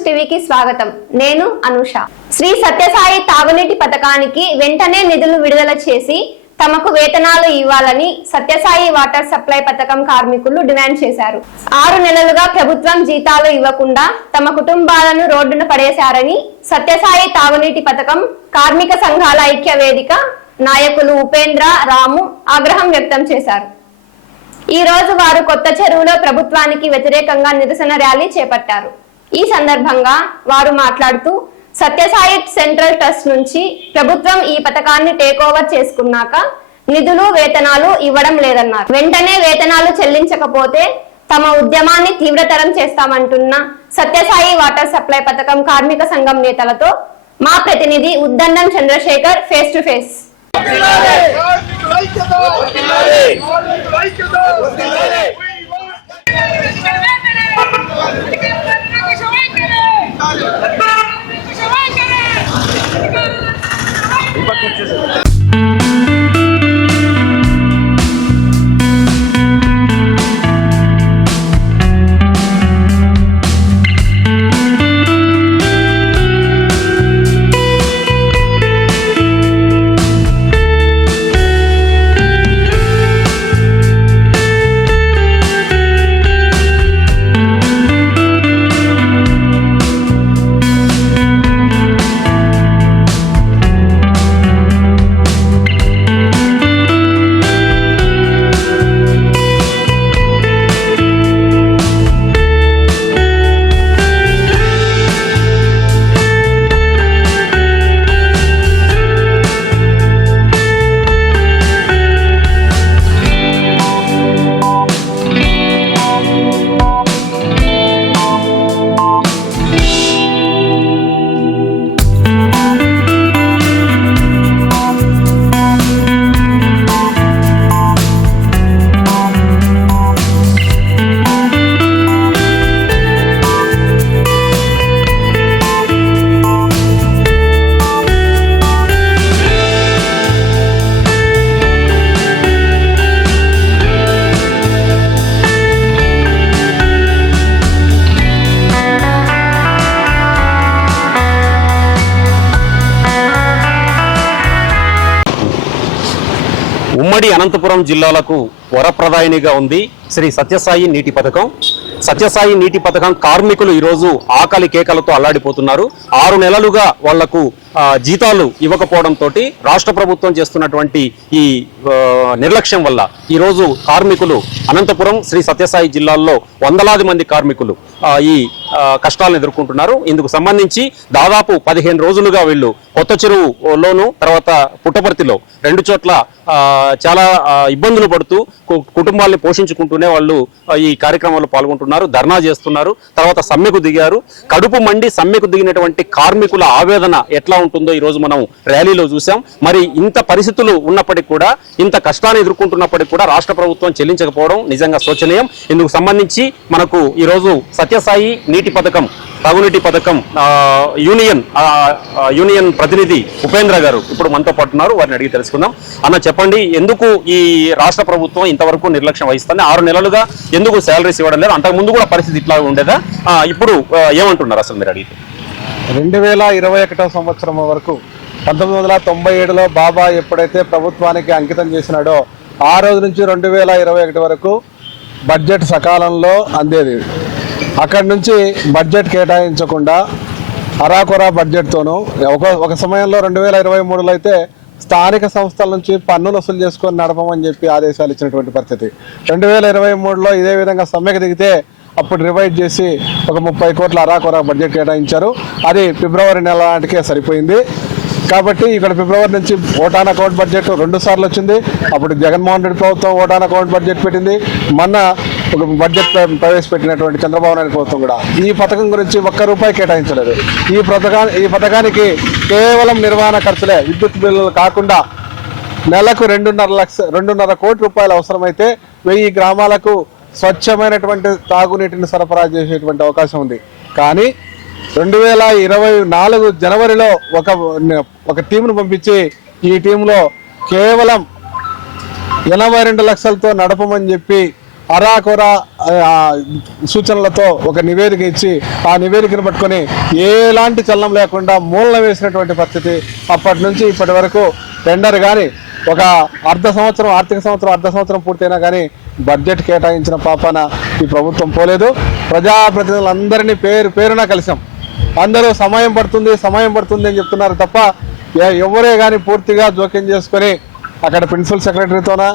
News టీవీకి స్వాగతం. నేను అనూష. శ్రీ సత్యసాయి తాగునీటి పథకానికి వెంటనే నిధులు విడుదల చేసి తమకు వేతనాలు ఇవ్వాలని సత్యసాయి వాటర్ సప్లై పథకం కార్మికులు డిమాండ్ చేశారు. 6 నెలలుగా ప్రభుత్వం జీతాలు ఇవ్వకుండా తమ కుటుంబాలను రోడ్డున పడేశారని సత్యసాయి తాగునీటి పథకం కార్మిక సంఘాల ఐక్య వేదిక నాయకులు ఉపేంద్ర, రాము ఆగ్రహం వ్యక్తం చేశారు. ఈ రోజు వారు కొత్త చెరువులో ప్రభుత్వానికి వ్యతిరేకంగా నిరసన ర్యాలీ చేపట్టారు. ఈ సందర్భంగా వారు మాట్లాడుతూ సత్యసాయి సెంట్రల్ ట్రస్ట్ నుంచి ప్రభుత్వం ఈ పథకాన్ని టేక్ ఓవర్ చేసుకున్నాక నిధులు, వేతనాలు ఇవ్వడం లేదన్నారు. వెంటనే వేతనాలు చెల్లించకపోతే తమ ఉద్యమాన్ని తీవ్రతరం చేస్తామంటున్న సత్యసాయి వాటర్ సప్లై పథకం కార్మిక సంఘం నేతలతో మా ప్రతినిధి Uddandam Chandrasekhar face to face. ఉమ్మడి అనంతపురం జిల్లాలకు వరప్రదాయినిగా ఉంది శ్రీ సత్యసాయి నీటి పథకం. సత్యసాయి నీటి పథకం కార్మికులు ఈరోజు ఆకలి కేకలతో అల్లాడిపోతున్నారు. 6 నెలలుగా వాళ్లకు జీతాలు ఇవ్వకపోవడంతో రాష్ట్ర ప్రభుత్వం చేస్తున్నటువంటి ఈ నిర్లక్ష్యం వల్ల ఈరోజు కార్మికులు అనంతపురం, శ్రీ సత్యసాయి జిల్లాల్లో వందలాది మంది కార్మికులు ఈ కష్టాలను ఎదుర్కొంటున్నారు. ఇందుకు సంబంధించి దాదాపు 15 రోజులుగా వీళ్ళు కొత్త చెరువులోను తర్వాత పుట్టపర్తిలో 2 చోట్ల చాలా ఇబ్బందులు పడుతూ కుటుంబాల్ని పోషించుకుంటూనే వాళ్ళు ఈ కార్యక్రమంలో పాల్గొంటున్నారు, ధర్నా చేస్తున్నారు. తర్వాత సమ్మెకు దిగారు. కడుపు మండి సమ్మెకు దిగినటువంటి కార్మికుల ఆవేదన ఎట్లా ఉంటుందో ఈరోజు మనం ర్యాలీలో చూసాం. మరి ఇంత పరిస్థితులు ఉన్నప్పటికీ కూడా, ఇంత కష్టాన్ని ఎదుర్కొంటున్నప్పటికీ కూడా రాష్ట్ర ప్రభుత్వం చెల్లించకపోవడం నిజంగా శోచనీయం. ఇందుకు సంబంధించి మనకు ఈరోజు సత్యసాయి నీటి పథకం, తాగునీటి పథకం యూనియన్ ప్రతినిధి ఉపేంద్ర గారు ఇప్పుడు మనతో పాటు ఉన్నారు. వారిని అడిగి తెలుసుకుందాం. అన్న, చెప్పండి, ఎందుకు ఈ రాష్ట్ర ప్రభుత్వం ఇంతవరకు నిర్లక్ష్యం వహిస్తుంది? 6 నెలలుగా ఎందుకు శాలరీస్ ఇవ్వడం లేదు? అంతకుముందు కూడా పరిస్థితి ఇట్లా ఉండేదా? ఇప్పుడు ఏమంటున్నారు అసలు మీరు అడిగితే? 2021 సంవత్సరం వరకు 1997లో బాబా ఎప్పుడైతే ప్రభుత్వానికి అంకితం చేసినాడో ఆ రోజు నుంచి 2021 వరకు బడ్జెట్ సకాలంలో అందేది. అక్కడి నుంచి బడ్జెట్ కేటాయించకుండా అరాకొరా బడ్జెట్తోనూ ఒక సమయంలో 2023లో అయితే స్థానిక సంస్థల నుంచి పన్నులు వసూలు చేసుకొని నడపమని చెప్పి ఆదేశాలు ఇచ్చినటువంటి పరిస్థితి. 2023లో ఇదే విధంగా సమ్మెకు దిగితే అప్పుడు రివైజ్ చేసి ఒక 30 కోట్ల అరాకొరా బడ్జెట్ కేటాయించారు. అది ఫిబ్రవరి నెల నాటికే సరిపోయింది. కాబట్టి ఇక్కడ ఫిబ్రవరి నుంచి ఓటాన్ అకౌంట్ బడ్జెట్ 2 సార్లు వచ్చింది. అప్పుడు జగన్మోహన్ రెడ్డి ప్రభుత్వం ఓటాన్ అకౌంట్ బడ్జెట్ పెట్టింది. మొన్న ఒక బడ్జెట్ ప్రవేశపెట్టినటువంటి చంద్రబాబు నాయుడు ప్రభుత్వం కూడా ఈ పథకం గురించి ₹1 కేటాయించలేదు. ఈ పథకానికి కేవలం నిర్వహణ ఖర్చులే, విద్యుత్ బిల్లులు కాకుండా నెలకు 2.5 కోట్ల రూపాయలు అవసరమైతే 1000 గ్రామాలకు స్వచ్ఛమైనటువంటి తాగునీటిని సరఫరా చేసేటువంటి అవకాశం ఉంది. కానీ 2024 జనవరిలో ఒక టీంను పంపించి ఈ టీంలో కేవలం 82 లక్షలతో నడపమని చెప్పి అరాకొర సూచనలతో ఒక నివేదిక ఇచ్చి ఆ నివేదికను పట్టుకొని ఎలాంటి చలనం లేకుండా మూలన వేసినటువంటి పరిస్థితి. అప్పటి నుంచి ఇప్పటి వరకు టెండర్ కానీ ఒక ఆర్థిక సంవత్సరం పూర్తయినా కానీ బడ్జెట్ కేటాయించిన పాపాన ఈ ప్రభుత్వం పోలేదు. ప్రజాప్రతినిధులందరినీ పేరున కలిసాం. అందరూ సమయం పడుతుంది అని చెప్తున్నారు తప్ప ఎవరే కానీ పూర్తిగా జోక్యం చేసుకొని అక్కడ ప్రిన్సిపల్ సెక్రటరీతోనా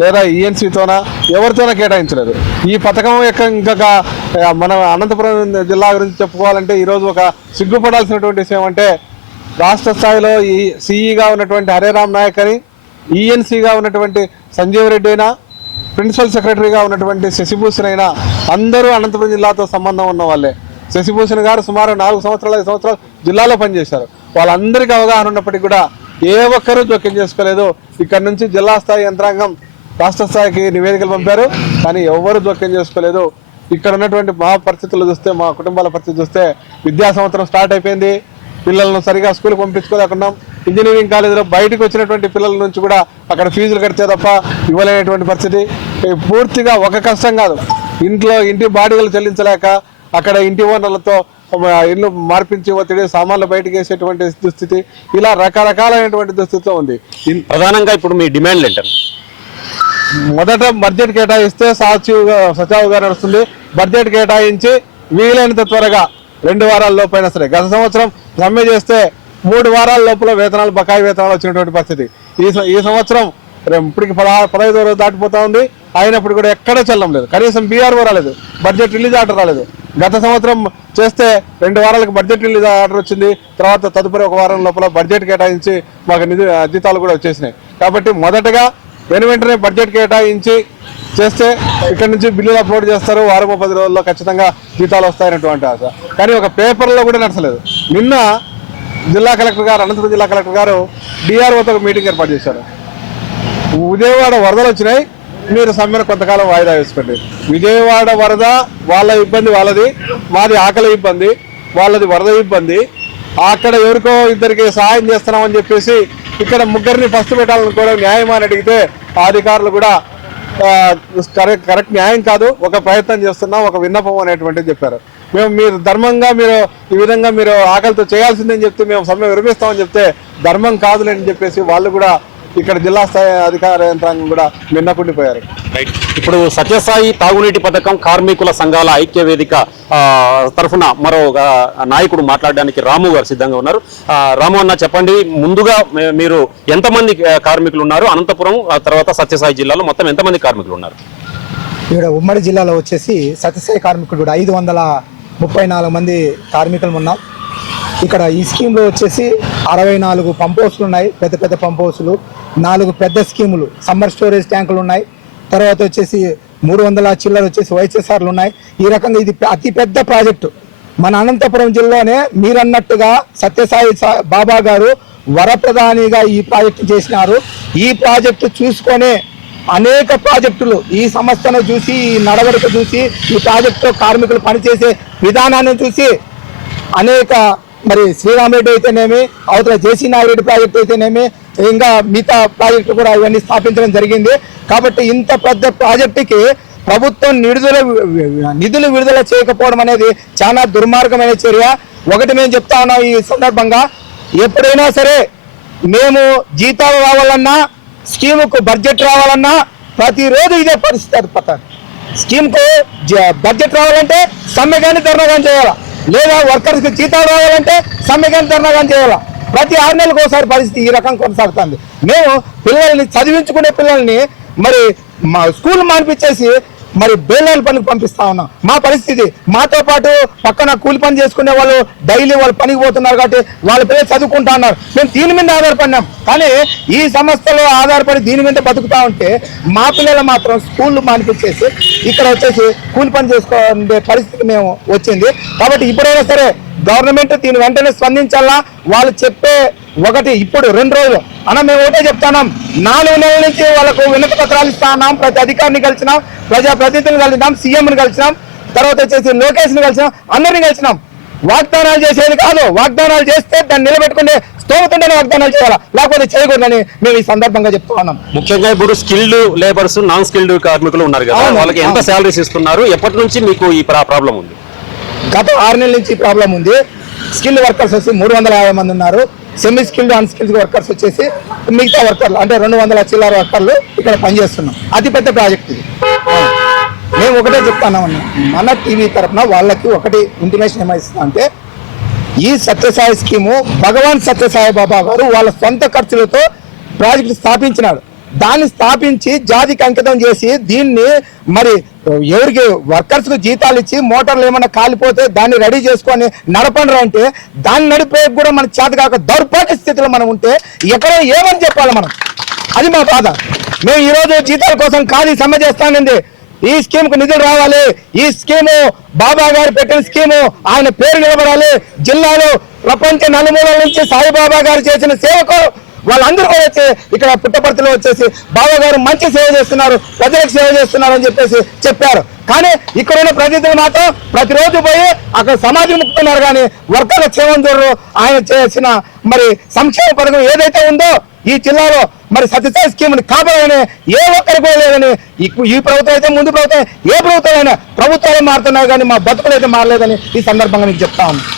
లేదా ఈఎన్సీతోనా ఎవరితోనా కేటాయించలేదు. ఈ పథకం ఇంకా మన అనంతపురం జిల్లా గురించి చెప్పుకోవాలంటే ఈరోజు ఒక సిగ్గుపడాల్సినటువంటి విషయం అంటే రాష్ట్ర స్థాయిలో ఈ సిఈగా ఉన్నటువంటి హరేరామ్ నాయక్ అని, ఈఎన్సీగా ఉన్నటువంటి సంజీవ్ రెడ్డి అయినా, ప్రిన్సిపల్ సెక్రటరీగా ఉన్నటువంటి శశిభూషణ్ అయినా అందరూ అనంతపురం జిల్లాతో సంబంధం ఉన్న వాళ్ళే. శశిభూషణ్ గారు సుమారు 5 సంవత్సరాలు జిల్లాలో పనిచేశారు. వాళ్ళందరికీ అవగాహన ఉన్నప్పటికీ కూడా ఏ ఒక్కరూ జోక్యం చేసుకోలేదు. ఇక్కడ నుంచి జిల్లా స్థాయి యంత్రాంగం రాష్ట్ర స్థాయికి నివేదికలు పంపారు, కానీ ఎవరు జోక్యం చేసుకోలేదు. ఇక్కడ ఉన్నటువంటి మా పరిస్థితులు చూస్తే, మా కుటుంబాల పరిస్థితి చూస్తే విద్యా సంవత్సరం స్టార్ట్ అయిపోయింది. పిల్లలను సరిగా స్కూల్కి పంపించుకోలేకున్నాం. ఇంజనీరింగ్ కాలేజీలో బయటకు వచ్చినటువంటి పిల్లల నుంచి కూడా అక్కడ ఫీజులు కడితే తప్ప ఇవ్వలేనటువంటి పరిస్థితి. పూర్తిగా ఒక కష్టం కాదు, ఇంటి బాడీలు చెల్లించలేక అక్కడ ఇంటి ఓనర్లతో ఇల్లు మార్పించి ఒత్తిడి, సామాన్లు బయటకు వేసేటువంటి దుస్థితి, ఇలా రకరకాలైనటువంటి దుస్థితితో ఉంది. ప్రధానంగా ఇప్పుడు మీ డిమాండ్లు ఏంటంటే, మొదట బడ్జెట్ కేటాయిస్తే సచావుగా నడుస్తుంది. బడ్జెట్ కేటాయించి వీలైనంత త్వరగా 2 వారాల లోపైనా సరే. గత సంవత్సరం సమ్మె చేస్తే 3 వారాల లోపల బకాయి వేతనాలు వచ్చినటువంటి పరిస్థితి. ఈ సంవత్సరం ఇప్పటికి 15వ రోజు దాటిపోతా ఉంది. అయినప్పుడు కూడా ఎక్కడ చల్లం లేదు. కనీసం బీఆర్ఓ రాలేదు, బడ్జెట్ రిలీజ్ ఆర్డర్ రాలేదు. గత సంవత్సరం చేస్తే 2 వారాలకు బడ్జెట్ రిలీజ్ ఆర్డర్ వచ్చింది. తర్వాత తదుపరి 1 వారం లోపల బడ్జెట్ కేటాయించి మాకు జీతాలు కూడా వచ్చేసినాయి. కాబట్టి మొదటగా వెంటనే బడ్జెట్ కేటాయించి చేస్తే ఇక్కడ నుంచి బిల్లులు అప్లోడ్ చేస్తారు, 10 రోజుల్లో ఖచ్చితంగా జీతాలు వస్తాయనేటువంటి ఆశ. కానీ ఒక పేపర్లో కూడా నడచలేదు. నిన్న అనంతపురం జిల్లా కలెక్టర్ గారు డిఆర్ఓతో మీటింగ్ ఏర్పాటు చేశారు. విజయవాడ వరదలు వచ్చినాయి, మీరు సమ్మెను కొంతకాలం వాయిదా వేసుకోండి. విజయవాడ వరద వాళ్ళ ఇబ్బంది వాళ్ళది, మాది ఆకలి ఇబ్బంది, వాళ్ళది వరద ఇబ్బంది. అక్కడ ఎవరికో ఇద్దరికి సహాయం చేస్తున్నామని చెప్పేసి ఇక్కడ ముగ్గురిని ఫస్ట్ పెట్టాలని కూడా న్యాయమా అని అడిగితే ఆ అధికారులు కూడా కరెక్ట్ న్యాయం కాదు, ఒక ప్రయత్నం చేస్తున్నాం, ఒక విన్నపం అనేటువంటిది చెప్పారు. మీరు ధర్మంగా ఈ విధంగా మీరు ఆకలితో చేయాల్సిందని చెప్తే మేము సమ్మె విరమిస్తామని చెప్తే ధర్మం కాదులేని చెప్పేసి వాళ్ళు కూడా ఇక్కడ జిల్లా స్థాయి అధికార యంత్రాంగం కూడా మిన్నకుండిపోయారు. ఇప్పుడు సత్యసాయి తాగునీటి పథకం కార్మికుల సంఘాల ఐక్య వేదిక తరఫున మరో నాయకుడు మాట్లాడడానికి రాము గారు సిద్ధంగా ఉన్నారు. రాము అన్న, చెప్పండి, ముందుగా మీరు ఎంతమంది కార్మికులు ఉన్నారు? అనంతపురం తర్వాత సత్యసాయి జిల్లాలో మొత్తం ఎంతమంది కార్మికులు ఉన్నారు? ఇక్కడ ఉమ్మడి జిల్లాలో వచ్చేసి సత్యసాయి కార్మికులు కూడా 534 మంది కార్మికులు ఉన్నాం. ఇక్కడ ఈ స్కీమ్లో వచ్చేసి 64 పంప్ హౌస్లు ఉన్నాయి, పెద్ద పంప్ హౌస్లు, 4 పెద్ద స్కీములు, సమ్మర్ స్టోరేజ్ ట్యాంకులు ఉన్నాయి. తర్వాత వచ్చేసి 300 చిల్లర వచ్చేసి వైఎస్ఆర్లు ఉన్నాయి. ఈ రకంగా ఇది అతి పెద్ద ప్రాజెక్టు మన అనంతపురం జిల్లాలోనే. మీరన్నట్టుగా సత్యసాయి బాబా గారు వరప్రధానిగా ఈ ప్రాజెక్టు చేసినారు. ఈ ప్రాజెక్టు చూసుకొనే అనేక ప్రాజెక్టులు, ఈ సంస్థను చూసి, ఈ నడవడిక చూసి, ఈ ప్రాజెక్టులో కార్మికులు పనిచేసే విధానాన్ని చూసి అనేక మరి శ్రీరామరెడ్డి అయితేనేమి, అవతల జేసీ నాగిరెడ్డి ప్రాజెక్టు అయితేనేమి, ఇంకా మిగతా ప్రాజెక్టు కూడా ఇవన్నీ స్థాపించడం జరిగింది. కాబట్టి ఇంత పెద్ద ప్రాజెక్టుకి ప్రభుత్వం నిధులు విడుదల చేయకపోవడం అనేది చాలా దుర్మార్గమైన చర్య. ఒకటి మేము చెప్తా ఉన్నాం ఈ సందర్భంగా, ఎప్పుడైనా సరే మేము జీతాలు రావాలన్నా, స్కీముకు బడ్జెట్ రావాలన్నా ప్రతిరోజు ఇదే పరిస్థితి అయిపోతుంది. స్కీమ్కు బడ్జెట్ రావాలంటే సమ్మె కానీ ధర్నా కానీ చేయాలా, లేదా వర్కర్స్కి జీతాలు రావాలంటే సమ్మె కానీ ధర్నా కానీ చేయాలా. ప్రతి 6 నెలలకు ఒకసారి పరిస్థితి ఈ రకం కొనసాగుతుంది. మేము పిల్లల్ని చదివించుకునే పిల్లల్ని మరి మా స్కూల్ మానిపించేసి మరి బేలాల పనికి పంపిస్తా ఉన్నాం. మా పరిస్థితి, మాతో పాటు పక్కన కూలి పని చేసుకునే వాళ్ళు డైలీ వాళ్ళు పనికి పోతున్నారు కాబట్టి వాళ్ళ పిల్లలు చదువుకుంటా ఉన్నారు. మేము దీని మీద ఆధారపడినాం. కానీ ఈ సంస్థలో ఆధారపడి దీని మీద బతుకుతా ఉంటే మా పిల్లలు మాత్రం స్కూళ్ళు మానిపించేసి ఇక్కడ వచ్చేసి కూలి పని చేసుకునే పరిస్థితి మేము వచ్చింది. కాబట్టి ఇప్పుడైనా సరే గవర్నమెంట్ దీని వెంటనే స్పందించాలా. వాళ్ళు చెప్పే ఇప్పుడు 2 రోజులు అన్న మేము ఒకటే చెప్తాం, 4 నెలల నుంచి వాళ్ళకు వినతి పత్రాలు ఇస్తా ఉన్నాం. ప్రతి అధికారిని కలిసినాం, ప్రజాప్రతినిధులను కలిసినాం, సీఎంని కలిసినాం, తర్వాత వచ్చేసి లోకేష్ని కలిసినాం, అందరినీ కలిసినాం. వాగ్దానాలు చేసేది కాదు, వాగ్దానాలు చేస్తే దాన్ని నిలబెట్టుకునే స్తోమతుంటేనే వాగ్దానాలు చేయాలా, లేకపోతే చేయకూడదని మేము ఈ సందర్భంగా చెప్తా ఉన్నాం. ముఖ్యంగా ఇప్పుడు స్కిల్డ్ లేబర్స్, నాన్ స్కిల్డ్ కార్మికులు ఉన్నారు కదా, అవును. వాళ్ళకి ఎంత శాలరీస్ ఇస్తున్నారు? ఎప్పటి నుంచి మీకు ఈ ప్రాబ్లం ఉంది? గత 6 నెలల నుంచి ప్రాబ్లం ఉంది. స్కిల్డ్ వర్కర్స్ వచ్చి 350 మంది ఉన్నారు. సెమీ స్కిల్డ్, అన్స్కిల్డ్ వర్కర్స్ వచ్చేసి మిగతా వర్కర్లు అంటే 200 చిల్లర వర్కర్లు ఇక్కడ పనిచేస్తున్నాం. అతిపెద్ద ప్రాజెక్ట్ ఇది. మేము ఒకటే చెప్తాన్నామన్నా, మన టీవీ తరఫున వాళ్ళకి ఒకటి ఇంటిమేషన్ ఏమైస్తుందా అంటే, ఈ సత్యసాయి స్కీము భగవాన్ సత్యసాయి బాబా గారు వాళ్ళ సొంత ఖర్చులతో ప్రాజెక్టు స్థాపించినాడు. దాన్ని స్థాపించి జాతికి అంకితం చేసి దీన్ని మరి ఎవరికి వర్కర్స్ కు జీతాలు ఇచ్చి మోటార్లు ఏమన్నా కాలిపోతే దాన్ని రెడీ చేసుకొని నడపండి అంటే దాన్ని నడిపే కూడా మన చేత కాక దౌర్భాగ్య స్థితిలో మనం ఉంటే ఎక్కడో ఏమని చెప్పాలి మనం? అది మా బాధ. మేము ఈరోజు జీతాల కోసం ఖాళీ సమ్మె చేస్తానండి. ఈ స్కీమ్ కు నిధులు రావాలి. ఈ స్కీము బాబా గారు పెట్టిన స్కీము, ఆయన పేరు నిలబడాలి. జిల్లాలో ప్రపంచ నలుమూలల నుంచి సాయిబాబా గారు చేసిన సేవకు వాళ్ళందరూ కూడా వచ్చి ఇక్కడ పుట్టపర్తిలో వచ్చేసి బాబా గారు మంచి సేవ చేస్తున్నారు, ప్రజలకు సేవ చేస్తున్నారు అని చెప్పేసి చెప్పారు. కానీ ఇక్కడ ఉన్న ప్రతినిధులు మాత్రం ప్రతిరోజు పోయి అక్కడ సమాజం ముక్కుతున్నారు, కానీ వర్గాల క్షేమం చూడరు. ఆయన చేసిన మరి సంక్షేమ పథకం ఏదైతే ఉందో ఈ జిల్లాలో మరి సత్యసాయి స్కీమ్ కాపాడని ఏ ఒక్కరికి కూడా లేదని, ఈ ప్రభుత్వం అయితే ముందు ప్రభుత్వం ఏ ప్రభుత్వం అయినా ప్రభుత్వాలు మారుతున్నాయి, కానీ మా బతుకులు అయితే మారలేదని ఈ సందర్భంగా మీకు చెప్తా ఉన్నాను.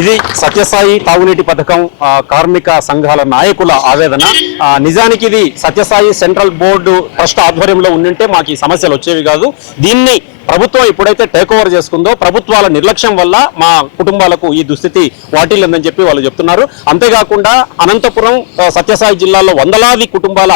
ఇది సత్యసాయి తాగునీటి పథకం కార్మిక సంఘాల నాయకుల ఆవేదన. నిజానికి ఇది సత్యసాయి సెంట్రల్ బోర్డు ట్రస్ట్ ఆధ్వర్యంలో ఉండింటే మాకు ఈ సమస్యలు వచ్చేవి కాదు. దీన్ని ప్రభుత్వం ఎప్పుడైతే టేక్ ఓవర్ చేసుకుందో ప్రభుత్వాల నిర్లక్ష్యం వల్ల మా కుటుంబాలకు ఈ దుస్థితి వాటిల్లిందని చెప్పి వాళ్ళు చెప్తున్నారు. అంతేకాకుండా అనంతపురం సత్యసాయి జిల్లాలో వందలాది కుటుంబాల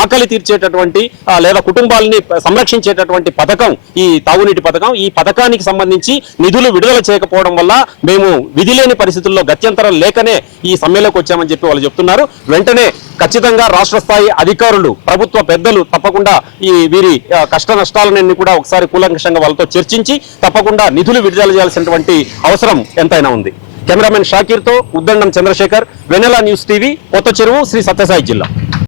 ఆకలి తీర్చేటటువంటి లేదా కుటుంబాలని సంరక్షించేటటువంటి పథకం ఈ తాగునీటి పథకం. ఈ పథకానికి సంబంధించి నిధులు విడుదల చేయకపోవడం వల్ల మేము విధి లేని పరిస్థితుల్లో గత్యంతరం లేకనే ఈ సమ్మెలోకి వచ్చామని చెప్పి వాళ్ళు చెప్తున్నారు. వెంటనే ఖచ్చితంగా రాష్ట్ర స్థాయి అధికారులు, ప్రభుత్వ పెద్దలు తప్పకుండా ఈ వీరి కష్ట నష్టాలన్నీ కూడా ఒకసారి కూలంకషంగా వాళ్ళతో చర్చించి తప్పకుండా నిధులు విడుదల చేయాల్సినటువంటి అవసరం ఎంతైనా ఉంది. కెమెరామెన్ షాకీర్తో ఉద్దండం చంద్రశేఖర్, వెన్నెల న్యూస్ టీవీ, కొత్త చెరువు, శ్రీ సత్యసాయి జిల్లా.